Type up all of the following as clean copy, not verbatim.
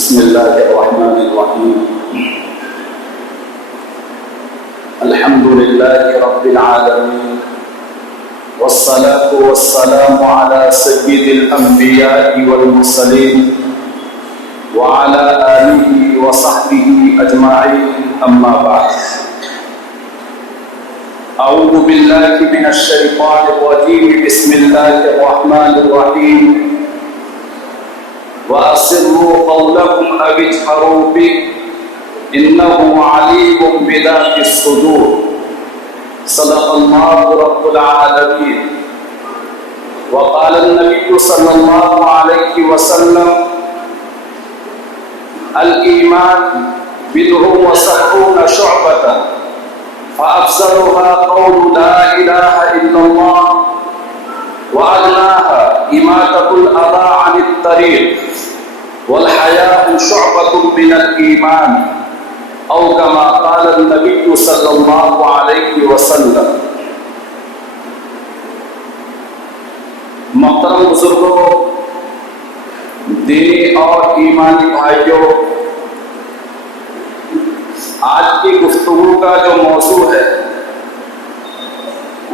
بسم الله الرحمن الرحيم. الحمد لله رب العالمين، والصلاة والسلام على سيد الأنبياء والمرسلين وعلى آله وصحبه أجمعين، أما بعد. أعوذ بالله من الشيطان الرجيم. بسم الله الرحمن الرحيم. وأسروا قولكم أو اجهروا به إنه عليم بذات الصدور. صدق الله رب العالمين. وقال النبي صلى الله عليه وسلم: الإيمان بضع وسبعون شعبة فأفضلها قول لا إله إلا الله وأدناها إماطة الأذى عن الطريق والحياء شعبة من الإيمان أو كما قال النبي صلى الله عليه وسلم. محترم بزرگوں، دینی اور ایمانی بھائیوں، آج کی گفتگو کا جو موضوع ہے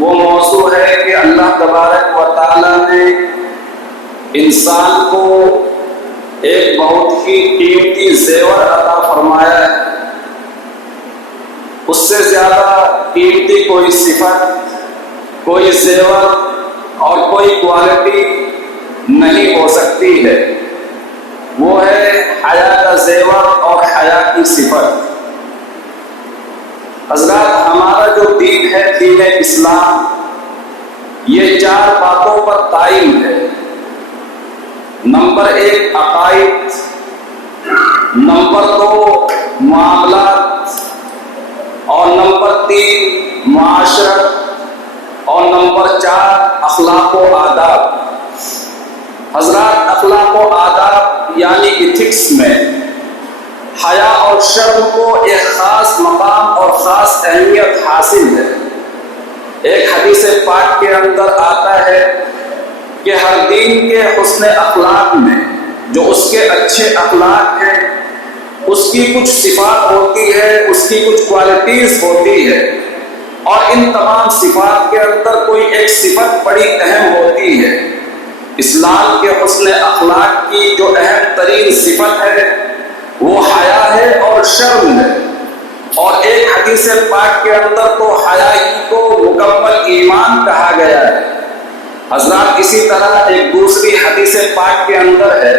وہ موضوع ہے کہ اللہ تبارک و تعالی نے انسان کو ایک بہت ہی قیمتی زیور عطا فرمایا ہے. اس سے زیادہ قیمتی کوئی صفت، کوئی زیور اور کوئی کوالٹی نہیں ہو سکتی ہے. وہ ہے حیا کا زیور اور حیا کی صفت. حضرات، ہمارا جو دین ہے، دین اسلام، یہ 4 باتوں پر قائم ہے. نمبر 1 عقائد، نمبر 2 معاملات، اور نمبر 3 معاشرت، اور نمبر 4 اخلاق و آداب. حضرات، اخلاق و آداب یعنی ایتھکس میں حیا اور شرم کو ایک خاص مقام اور خاص اہمیت حاصل ہے. ایک حدیث پاک کے اندر آتا ہے کہ ہر دین کے حسن اخلاق میں جو اس کے اچھے اخلاق ہیں، اس کی کچھ صفات ہوتی ہے، اس کی کچھ کوالٹیز ہوتی ہے، اور ان تمام صفات کے اندر کوئی ایک صفت بڑی اہم ہوتی ہے. اسلام کے حسن اخلاق کی جو اہم ترین صفت ہے وہ حیا ہے اور شرم ہے. اور ایک حدیث پاک کے اندر تو حیا کو مکمل ایمان کہا گیا ہے. حضرات، اسی طرح ایک دوسری حدیث پاک کے اندر ہے،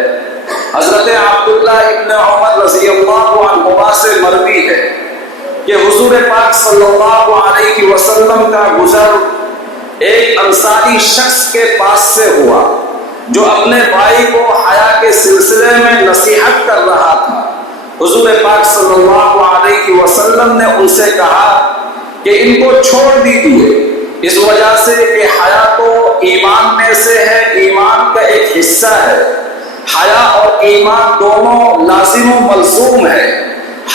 حضرت عبداللہ ابن عمر رضی اللہ عنہما سے مروی ہے کہ حضور پاک صلی اللہ علیہ وسلم کا گزر ایک انصاری شخص کے پاس سے ہوا جو اپنے بھائی کو حیا کے سلسلے میں نصیحت کر رہا تھا. حضور پاک صلی اللہ علیہ وسلم نے ان سے کہا کہ ان کو چھوڑ دیجیے، اس وجہ سے کہ حیا تو ایمان میں سے ہے، ایمان کا ایک حصہ ہے. حیا اور ایمان دونوں لازم و ملزوم ہے.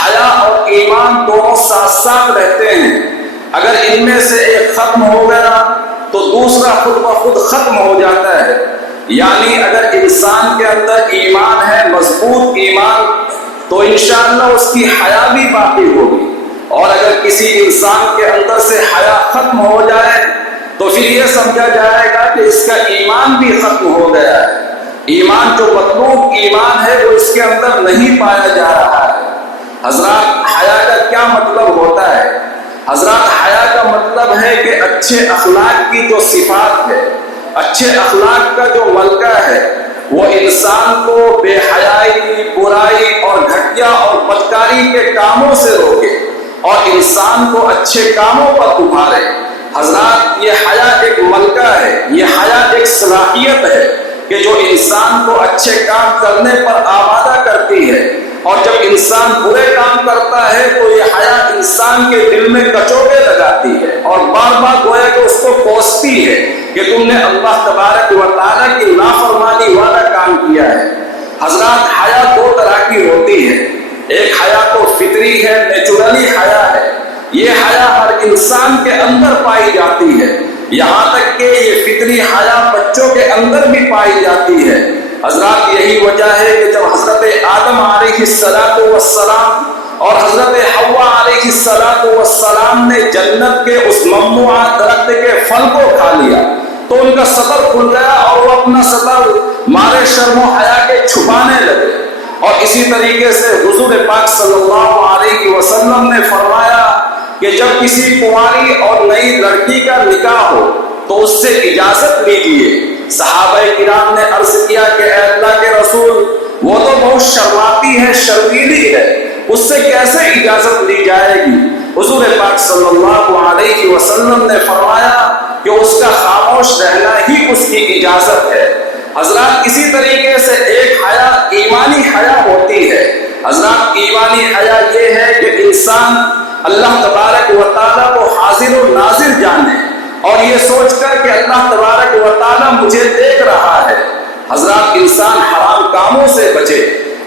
حیا اور ایمان دونوں ساتھ ساتھ رہتے ہیں. اگر ان میں سے ایک ختم ہو گیا تو دوسرا خود بخود ختم ہو جاتا ہے. یعنی اگر انسان کے اندر ایمان ہے، مضبوط ایمان، تو انشاءاللہ اس کی حیا بھی باقی ہوگی. اور اگر کسی انسان کے اندر سے حیا ختم ہو جائے تو پھر یہ سمجھا جائے گا کہ اس کا ایمان بھی ختم ہو گیا ہے. ایمان جو مطلوب ایمان ہے وہ اس کے اندر نہیں پایا جا رہا ہے. حضرات، حیا کا کیا مطلب ہوتا ہے؟ حضرات، حیا کا مطلب ہے کہ اچھے اخلاق کی جو صفات ہے، اچھے اخلاق کا جو ملکہ ہے، وہ انسان کو بے حیائی، برائی اور گھٹیا اور بدکاری کے کاموں سے روکے اور انسان کو اچھے کاموں پر ابھارے. حضرات، یہ حیا ایک ملکہ ہے، یہ حیا ایک صلاحیت ہے کہ جو انسان کو اچھے کام کرنے پر آمادہ کرتی ہے. اور جب انسان برے کام کرتا ہے تو یہ حیا انسان کے دل میں کچوٹے لگاتی ہے اور بار بار گویا کہ اس کو کوستی ہے کہ تم نے اللہ تبارک و تعالیٰ کی نافرمانی والا کام کیا ہے. حضرات، حیا 2 طرح کی ہوتی ہے. ایک حیا تو فطری ہے، نیچرلی حیا ہے. یہ حیا ہر انسان کے اندر پائی جاتی ہے. یہاں تک کہ یہ فطری حیا بچوں کے اندر بھی پائی جاتی ہے. حضرات یہی وجہ ہے کہ جب حضرت آدم علیہ السلام اور حضرت حوا علیہ السلام نے جنت کے اس ممنوعہ درخت کے پھل کو کھا لیا تو ان کا سطر کھل گیا اور وہ اپنا سطر مارے شرم و حیا کے چھپانے لگے۔ اور اسی طریقے سے حضور پاک صلی اللہ علیہ وسلم نے فرمایا کہ جب کسی کنواری اور نئی لڑکی کا نکاح ہو تو اس سے اجازت لیجیے۔ صحابہ کرام نے عرض کیا کہ اے اللہ کے رسول، وہ تو بہت شرماتی ہے، شرمیلی ہے، اس سے کیسے اجازت لی جائے گی؟ حضور پاک صلی اللہ علیہ وسلم نے فرمایا کہ اس کا خاموش رہنا ہی اس کی اجازت ہے۔ حضرات اسی طریقے سے ایک حیا ایمانی حیا ہوتی ہے۔ حضرات ایمانی حیا یہ ہے کہ انسان اللہ تبارک و تعالیٰ کو حاضر و ناظر جانے اور یہ سوچ کر کہ اللہ تبارک و تعالیٰ مجھے دیکھ رہا ہے۔ حضرات انسان حرام کاموں سے بچے۔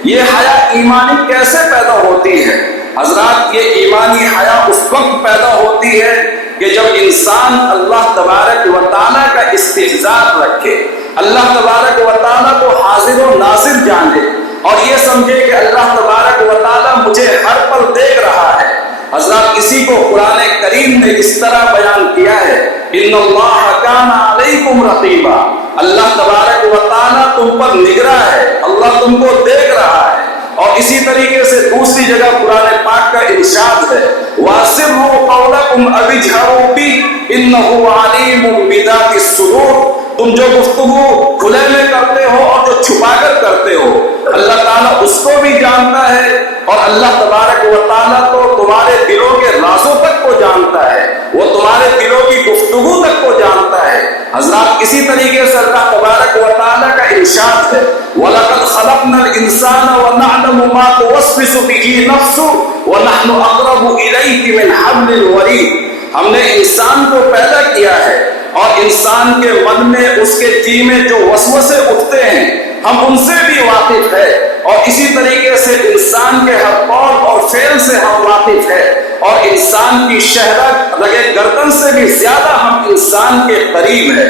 یہ حیا ایمانی کیسے پیدا ہوتی ہے؟ حضرات یہ ایمانی حیا اس وقت پیدا ہوتی ہے کہ جب انسان اللہ تبارک و تعالیٰ کا استحضار رکھے، اللہ تبارک و تعالیٰ کو حاضر و ناظر جانے اور یہ سمجھے کہ اللہ تبارک و تعالیٰ مجھے ہر پل دیکھ رہا ہے۔ حضرات اسی کو قرآن کریم نے اس طرح بیان کیا ہے، ان اللہ کان علیکم رقیبا، اللہ تبارک و تعالیٰ تم پر نگراں ہے، اللہ تم کو دیکھ رہا ہے۔ اور اسی طریقے سے دوسری جگہ قرآن پاک کا ارشاد ہے، وَأَسِرُّوا قَوْلَكُمْ أَوِ اجْهَرُوا بِهِ إِنَّهُ عَلِيمٌ بِذَاتِ الصُّدُورِ، تم جو گفتگو کھلے میں کرتے ہو اور جو چھپا کر کرتے ہو، اللہ تعالیٰ اس کو بھی جانتا ہے اور اللہ تبارک و تعالیٰ تو تمہارے دلوں کے رازوں تک کو جانتا ہے، وہ تمہارے دلوں کی گفتگو تک کو جانتا ہے۔ حضرات اسی طریقے سے اللہ تبارک و تعالیٰ کا ارشاد ہے، وَلَقَدْ خَلَقْنَا الْإِنسَانَ وَنَعْلَمُ مَا تُوَسْوِسُ بِهِ نَفْسُهُ وَنَحْنُ أَقْرَبُ إِلَيْهِ مِنْ حَبْلِ الْوَرِيدِ، ہم نے انسان کو پیدا کیا ہے اور انسان کے من میں اس کے جی میں جو وسوسے اٹھتے ہیں ہم ان سے بھی واقف ہے، اور اسی طریقے سے انسان کے ہر قول اور فعل سے ہم واقف ہے، اور انسان کی شہرت رگے گردن سے بھی زیادہ ہم انسان کے قریب ہے۔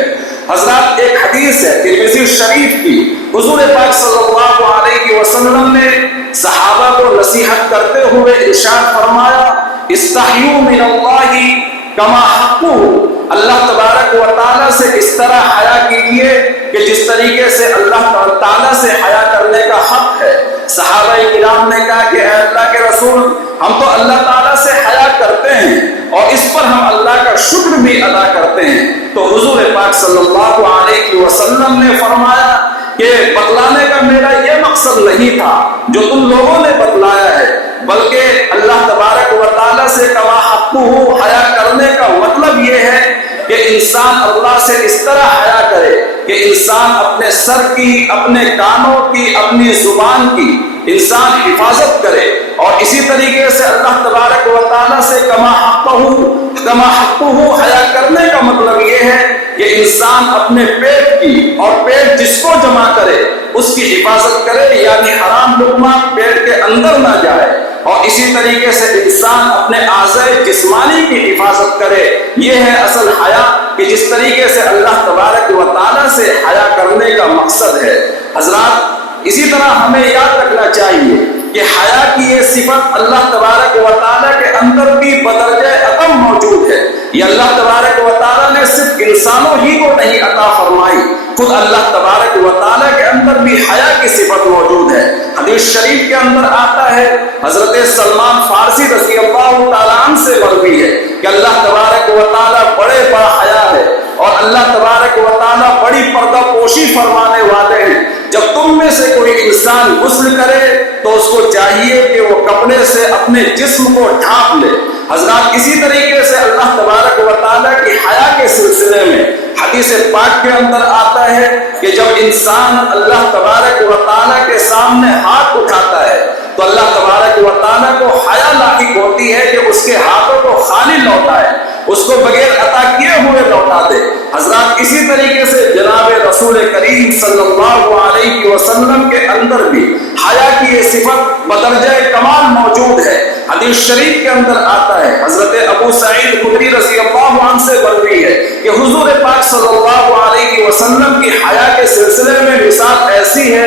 حضرات ایک حدیث ہے ترمذی شریف کی، حضور پاک صلی اللہ علیہ وسلم نے صحابہ کو نصیحت کرتے ہوئے ارشاد فرمایا، استحیوا من اللہ کما حقہ، اللہ تبارک و تعالیٰ سے اس طرح حیا کیجیے کہ جس طریقے سے اللہ تعالیٰ سے حیا کرنے کا حق ہے۔ صحابہ کرام نے کہا کہ اے اللہ کے رسول، ہم تو اللہ تعالیٰ سے حیا کرتے ہیں اور اس پر ہم اللہ کا شکر بھی ادا کرتے ہیں۔ تو حضور پاک صلی اللہ علیہ وسلم نے فرمایا کہ بتلانے کا میرا یہ مقصد نہیں تھا جو تم لوگوں نے بتلایا ہے، بلکہ اللہ تبارک و تعالیٰ سے کما حقہ حیا کرنے کا مطلب یہ ہے کہ انسان اللہ سے اس طرح حیا کرے کہ انسان اپنے سر کی، اپنے کانوں کی، اپنی زبان کی انسان حفاظت کرے، اور اسی طریقے سے اللہ تبارک و تعالیٰ سے کما حقہ حیا کرنے کا مطلب یہ ہے کہ انسان اپنے پیٹ کی، اور پیٹ جس کو جمع کرے اس کی حفاظت کرے، یعنی حرام لقمہ پیٹ کے اندر نہ جائے، اور اسی طریقے سے انسان اپنے اعضاء جسمانی کی حفاظت کرے۔ یہ ہے اصل حیا کہ جس طریقے سے اللہ تبارک و تعالیٰ سے حیا کرنے کا مقصد ہے۔ حضرات اسی طرح ہمیں یاد رکھنا چاہیے کہ حیا کی یہ صفت اللہ تبارک و تعالیٰ کے اندر بھی بدرجہ عدم موجود ہے۔ یہ اللہ تبارک و تعالیٰ نے صرف انسانوں ہی کو نہیں عطا فرمائی، خود اللہ تبارک و تعالیٰ کے اندر بھی حیا کی صفت موجود ہے۔ حدیث شریف کے اندر آتا ہے، حضرت سلمان فارسی رضی اللہ تعالیٰ عنہ سے مروی ہے کہ اللہ تبارک و تعالیٰ بڑے بڑا حیا ہے اور اللہ تبارک و تعالیٰ بڑی پردہ پوشی فرمانے والے ہیں۔ جب تم میں سے کوئی انسان غسل کرے تو اس کو چاہیے کہ وہ کپڑے سے اپنے جسم کو ڈھانپ لے۔ حضرات اسی طریقے سے اللہ تبارک و تعالیٰ کی حیا کے سلسلے میں حدیث پاک کے اندر آتا ہے کہ جب انسان اللہ تبارک و تعالیٰ کے سامنے ہاتھ اٹھاتا ہے تو اللہ تبارک و تعالیٰ کو حیا لاحق ہوتی ہے کہ اس کے ہاتھوں کو خالی لوٹائے، اس کو بغیر عطا کیے ہوئے لوٹا دے۔ حضرات اسی طریقے سے جناب رسول کریم صلی اللہ علیہ وسلم کے اندر بھی حیا کی یہ صفت بدرجہ کمال موجود ہے۔ حدیث شریف کے اندر آتا ہے، حضرت ابو سعید خدری رضی اللہ عنہ سے مروی ہے کہ حضور پاک صلی اللہ علیہ وسلم کی حیا کے سلسلے میں مثال ایسی ہے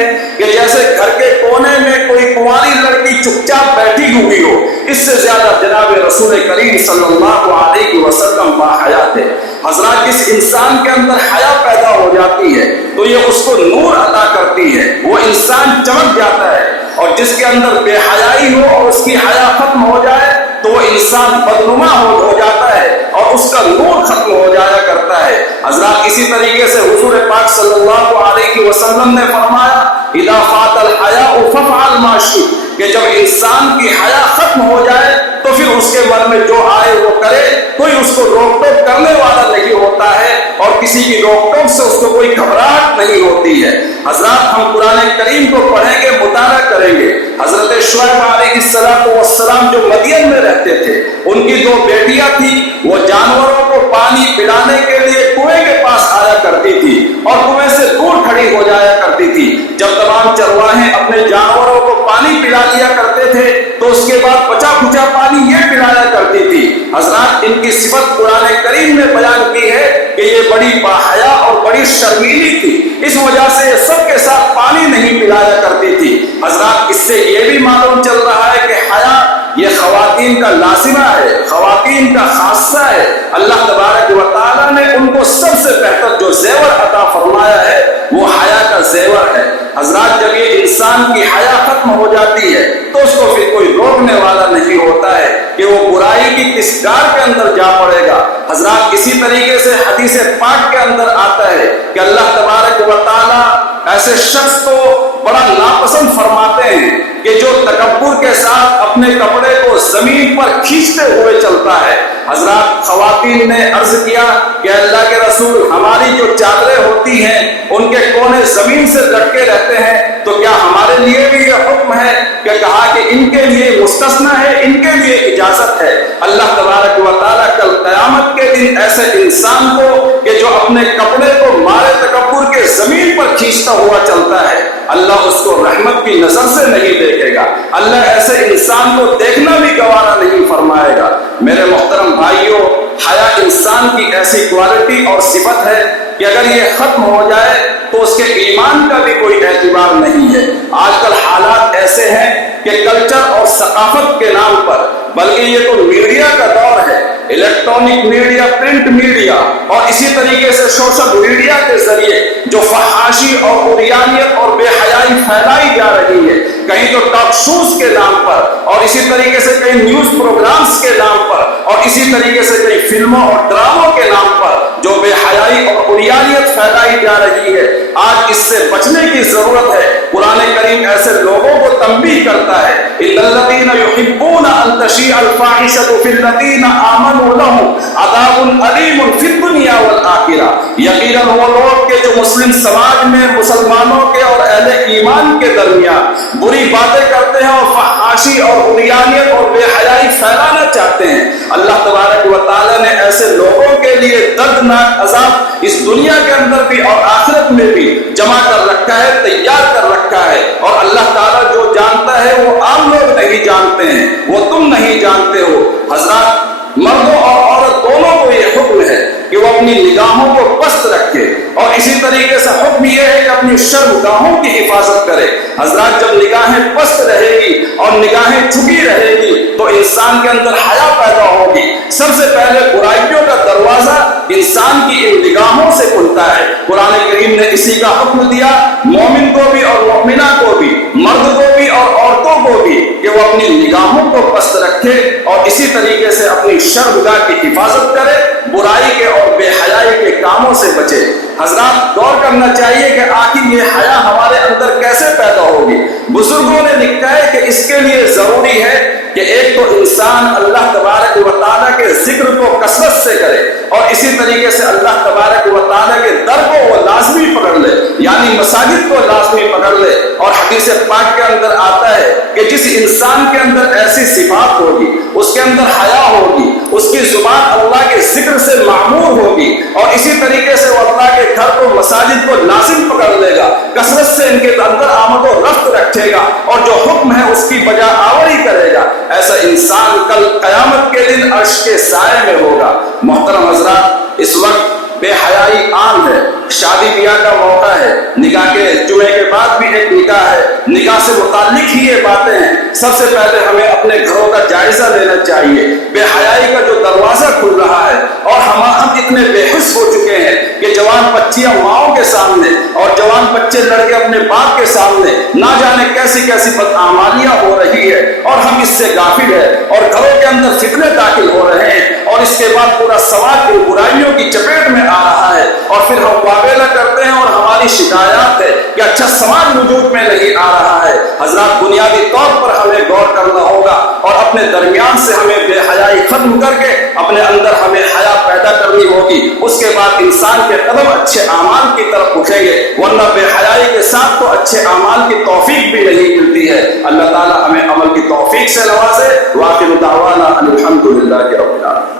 کہ جیسے گھر کے کونے میں کوئی کنواری لڑکی چپ چاپ بیٹھی ہوئی ہو، اس سے زیادہ جناب رسول کریم صلی اللہ علیہ وسلم باحیا تھے۔ حضرات جس انسان کے اندر حیا پیدا ہو جاتی ہے تو یہ اس کو نور عطا کرتی ہے، وہ انسان چمک جاتا ہے، اور جس کے اندر بے حیائی ہو اور اس کی حیا ختم ہو جائے تو وہ انسان بدنما ہو جاتا ہے اور اس کا نور ختم ہو جایا کرتا ہے۔ حضرات اسی طریقے سے حضور پاک صلی اللہ علیہ وسلم نے فرمایا اذا فات الحیاء فافعل ما شئت، کہ جب انسان کی حیا ختم ہو جائے تو پھر اس کے من میں جو آئے وہ کرے، کوئی اس کو روک ٹوک کرنے والا نہیں ہوتا ہے اور کسی کی روک ٹوک سے اس کو کوئی گھبراہٹ نہیں ہوتی ہے۔ حضرات ہم قرآن کریم کو پڑھیں گے، مطالعہ کریں گے۔ حضرت شعیب علیہ السلام جو مدین میں رہتے تھے، ان کی دو بیٹیاں تھیں، وہ جانوروں کو پانی پلانے کے لیے کنویں کے پاس آیا کرتی تھی اور کنویں سے دور کھڑی ہو جایا کرتی تھی۔ جب تمام چرواہے اپنے جانوروں کو پانی پلا لیا کرتے تھے تو اس کے بعد بچا کھچا پانی یہ پلایا کرتی تھی۔ حضرات ان کی صفت قرآن کریم نے بیان کی ہے کہ یہ بڑی باحیا اور بڑی شرمیلی تھی، اس وجہ سے سب کے ساتھ پانی نہیں پلایا کرتی تھی۔ حضرات اس سے یہ بھی معلوم چل رہا ہے کہ حیا یہ خواتین کا لازمہ ہے، خواتین کا خاصہ ہے۔ اللہ تبارک و تعالیٰ نے ان کو سب سے بہتر جو زیور عطا فرمایا ہے وہ حیا کا زیور ہے۔ حضرات جب یہ انسان کی حیا ختم ہو جاتی ہے تو اس کو پھر کوئی روکنے والا نہیں ہوتا ہے کہ وہ برائی کی کس گار کے اندر جا پڑے گا۔ حضرات اسی طریقے سے حدیث پاک کے اندر آتا ہے کہ اللہ تبارک و تعالیٰ ایسے شخص کو بڑا ناپسند فرماتے ہیں کہ جو تکبر کے ساتھ اپنے کپڑے کو زمین پر کھینچتے ہوئے چلتا ہے۔ حضرات خواتین نے عرض کیا کہ اللہ کے رسول ہماری جو چادریں ہوتی ہیں ان کے کونے زمین سے لٹکے رہتے ہیں، تو کیا ہمارے لیے بھی یہ حکم ہے؟ کہ کہا کہ ان کے لیے مستثنا ہے، ان کے لیے اجازت ہے۔ اللہ تبارک و تعالیٰ کل قیامت کے دن ایسے انسان کو کہ جو اپنے کپڑے کو مارے تکبر کے زمین پر کھینچتا ہوا چلتا ہے، اللہ اس کو رحمت کی نظر سے نہیں دیکھے گا، اللہ ایسے انسان کو دیکھنا بھی گوارا نہیں فرمائے گا۔ میرے محترم بھائیوں، حیا انسان کی ایسی کوالٹی اور صفت ہے کہ اگر یہ ختم ہو جائے تو اس کے ایمان کا بھی کوئی اعتبار نہیں ہے۔ آج کل حالات ایسے ہیں کہ کلچر اور ثقافت کے نام پر، بلکہ یہ تو میڈیا کا دور ہے، الیکٹرانک میڈیا، پرنٹ میڈیا اور اسی طریقے سے سوشل میڈیا کے ذریعے جو فحاشی اور عریانیت اور بے حیائی پھیلائی جا رہی ہے، کہیں تو ٹاک شوز کے نام پر اور اسی طریقے سے کئی نیوز پروگرامز کے نام پر اور اسی طریقے سے کئی فلموں اور ڈراموں کے نام پر جو بے حیائی اور عریانیت پھیلائی جا رہی ہے، آج اس سے بچنے کی ضرورت ہے۔ قرآن کریم ایسے لوگوں کو تنبیہ کرتا ہے اِنَّ الَّذِينَ يُحِبُّونَ أَن تَشِيعَ الْفَاحِشَةُ فِي الَّذِينَ آمَنُوا لَهُمْ عَذَابٌ أَلِيمٌ فِي الدُّنْيَا وَالْآخِرَةِ، یقیناً وہ لوگ کہ جو مسلم سماج میں مسلمانوں کے اور اہل ایمان کے درمیان بری باتیں کرتے ہیں اور فحاشی اور عریانیت اور بے حیائی پھیلانا چاہتے ہیں، اللہ تبارک و تعالیٰ نے ایسے لوگوں کے لیے دردناک عذاب اس دنیا کے اندر بھی اور آخرت میں بھی جمع کر رکھا ہے، تیار کر رکھا ہے۔ اور اللہ تعالیٰ جو جانتا ہے وہ عام لوگ نہیں جانتے ہیں، وہ تم نہیں جانتے ہو۔ حضرات مردوں اور عورت دونوں کو یہ حکم ہے کہ وہ اپنی نگاہوں کو پست رکھے اور اسی طریقے سے حکم یہ ہے کہ اپنی شرمگاہوں کی حفاظت کرے۔ حضرات جب نگاہیں پست رہے گی اور نگاہیں جھکی رہے گی تو انسان کے اندر حیا پیدا ہوگی۔ سب سے پہلے برائیوں کا دروازہ انسان کی ان نگاہوں سے کھلتا ہے۔ قرآن کریم نے اسی کا حکم دیا مومن کو بھی اور مومنہ کو بھی، مرد کو بھی اور عورتوں کو بھی، کہ وہ اپنی نگاہوں کو پست رکھے اور اسی طریقے سے اپنی شرمگاہ کی حفاظت کرے، برائی کے اور بے حیائی کے کاموں سے بچے۔ حضرات غور کرنا چاہیے کہ آخر یہ حیا ہمارے اندر کیسے پیدا ہوگی۔ بزرگوں نے لکھا ہے کہ اس کے لیے ضروری ہے کہ ایک تو انسان اللہ تبارک و تعالیٰ کے ذکر کو کثرت سے کرے اور اسی طریقے سے اللہ تبارک و تعالیٰ کے در کو وہ لازمی پکڑ لے، یعنی مساجد کو لازمی پکڑ لے۔ اور حدیث پاک کے اندر آتا ہے کہ جس انسان کے اندر ایسی صفات ہوگی، اس کے اندر حیا ہوگی، اس کی زبان اللہ کے ذکر سے معمور ہوگی اور اسی طریقے سے وہ اللہ کے گھر کو، مساجد کو لازم پکڑ لے گا، کثرت سے ان کے اندر آمد و رفت رکھے گا اور جو حکم ہے اس کی بجا آوری کرے گا، ایسا انسان کل قیامت کے دن عرش کے سائے میں ہوگا۔ محترم حضرات، اس وقت بے حیائی عام ہے، شادی بیاہ کا موقع ہے، نکاح کے جمعے کے بعد بھی ایک نکاح ہے نکاح سے متعلق ہی یہ باتیں ہیں۔ سب سے پہلے ہمیں اپنے گھروں کا جائزہ لینا چاہیے۔ بے حیائی کا جو دروازہ کھل رہا ہے اور ہم اتنے بے حس ہو چکے ہیں کہ جوان بچیاں ماؤں کے سامنے اور جوان بچے لڑکے اپنے باپ کے سامنے نہ جانے کیسی کیسی بدعمالیاں ہو رہی ہے اور ہم اس سے غافل ہیں، اور گھروں کے اندر فتنے داخل ہو رہے ہیں، اور اس کے بعد پورا سماج کی برائیوں کی چپیٹ میں آ رہا ہے، اور پھر ہم واویلا کرتے ہیں اور ہماری شکایات ہے کہ اچھا سماج وجود میں نہیں آ رہا ہے۔ حضرات، بنیادی طور پر ہمیں غور کرنا ہوگا اور اپنے درمیان سے ہمیں بے حیائی ختم کر کے اپنے اندر ہمیں حیا پیدا کرنی ہوگی۔ اس کے بعد انسان کے قدم اچھے اعمال کی طرف اٹھیں گے، ورنہ بے حیائی کے ساتھ تو اچھے اعمال کی توفیق بھی نہیں ملتی ہے۔ اللہ تعالی ہمیں عمل کی توفیق سے نوازے۔ وآخر دعوانا ان الحمد للہ رب العالمین۔